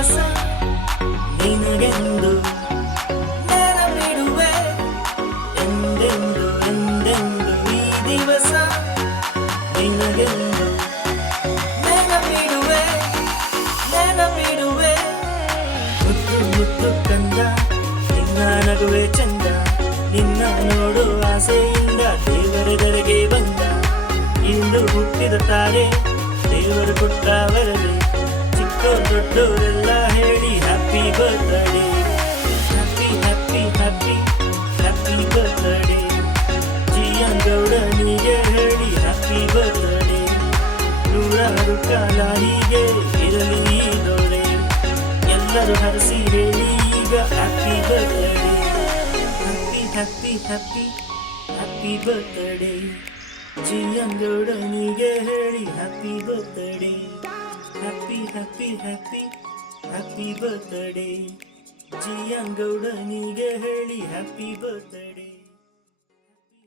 ದಿವಸ ನಿನಗೆಂದು ನೆನಪಿಡುವೆ ಎಂದೆಂದು ಎಂದೆಂದು ಈ ದಿವಸ ನಿನಗೆಂದು ನೆನಪಿಡುವೆ ನೆನಪಿಡುವೆ ಮುತ್ತು ಮುತ್ತು ಕಂದ ನಿನ್ನ ನಗುವೆ ಚಂದ ನಿನ್ನ ನೋಡು ಆಸೆಯಿಂದ ದೇವರೆದರೆಗೆ ಬಂದ ಇಂದು ಹುಟ್ಟಿದ ತಾರೆ ದೇವರು ಕೊಟ್ಟ ವರದಿ ಚಿಕ್ಕೋರು ದೊಡ್ಡವರೆಲ್ಲ ಹೇಳಿ happy birthday happy happy happy happy birthday Jiyan ಗೌಡನಿಗೆ ಹೇಳಿ ಹ್ಯಾಪಿ ಬರ್ತ್ಡೇ ನೂರಾರು ಕಾಲ ಹೀಗೆ ಇರಲಿ ಈ ದೊರೆ ಎಲ್ಲರೂ ಹರಸಿ ಹೇಳಿ ಈಗ happy birthday happy happy happy happy birthday Jiyan ಗೌಡನಿಗೆ ಹೇಳಿ happy birthday happy happy happy happy birthday Jiyan ಗೌಡನಿಗೆ ಹೇಳಿ ಹ್ಯಾಪಿ ಬರ್ತ್ಡೇ